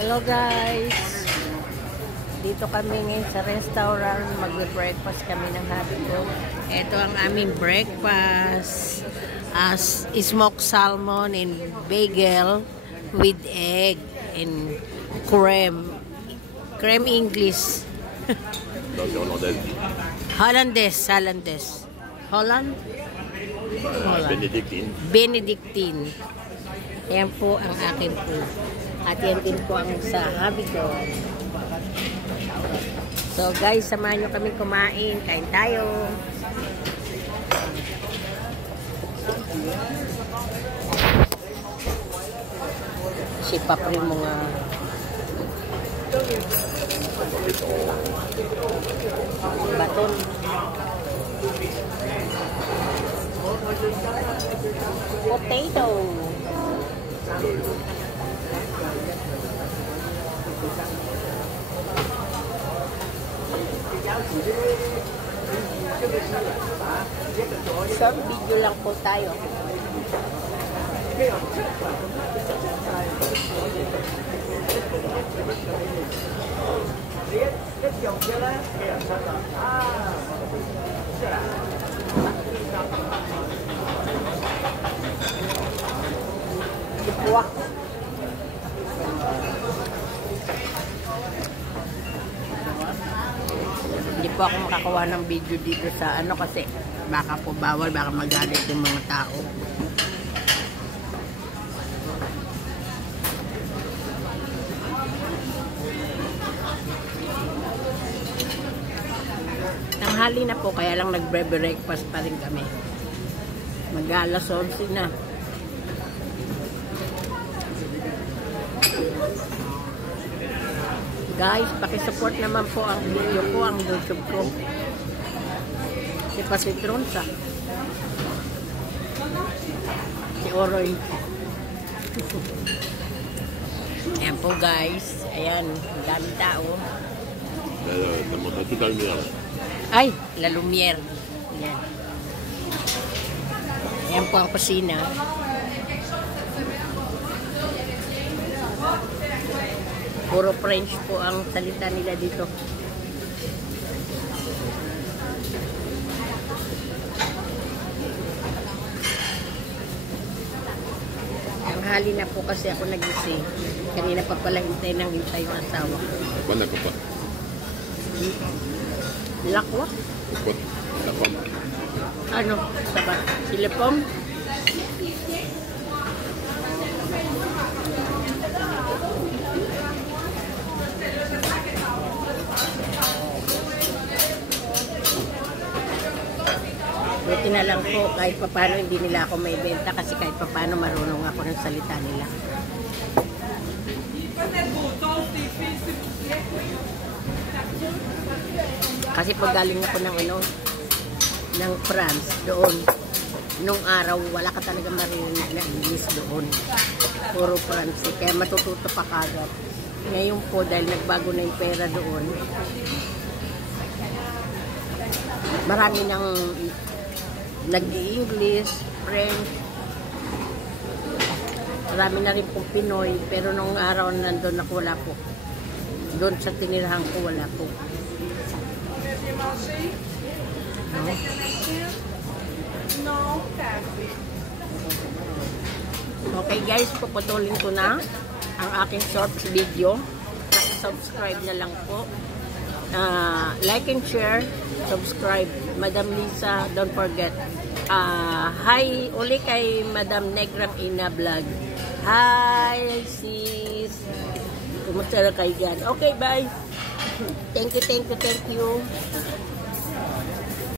Hello guys, dito kami ngayon sa restaurant, magbe-breakfast kami ng hotdog. Ito ang aming breakfast, smoked salmon and bagel with egg and cream English. Hollandaise. Holland? Benedictine. Yan po ang akin po. At yan din po ang sa hubby ko. So guys, samahan nyo kami kumain. Kain tayo. Si Papri mo nga. Baton. Potato. Short video lang po tayo. Dipuak. Hindi po ako makakuha ng video dito sa ano kasi baka po bawal, baka magalit yung mga tao. Tanghali na po, kaya lang nagbre-breakfast pa rin kami. Mag-alas 11 na. Guys, pakisupport naman po ang video ko, ang YouTube ko. Si Pasitron sa. Si Oroy. Ayan po guys. Ayan, ang daming tao. Ay, La Lumière. Ayan. Ayan po ang kusina. Puro French po ang salita nila dito. Ang hali na po kasi ako nagising. Kanina pa pala hintay yung asawa. Mana ko pa? Lakwa? Lapam. Ano? Sabat? Silipom? Buti na lang po, kahit papano hindi nila ako may benta kasi kahit papano marunong ako ng salita nila. Kasi pag galing ako ng ng France doon, nung araw wala ka talaga marinig na English doon. Puro France, kaya matututo pa kagad. Ngayon po, dahil nagbago na yung pera doon, marami nang nag-i-English, French, marami na rin pong Pinoy, pero nung araw nandun ako wala po. Doon sa tinirahan ko wala po. Okay guys, puputulin ko na ang aking short video. Subscribe na lang po. Like and share, subscribe. Madam Lisa, don't forget. Hi uli kay Madam Negrang Ina Vlog. Hi sis. Kumusta na kayo dyan? Okay, bye. Thank you.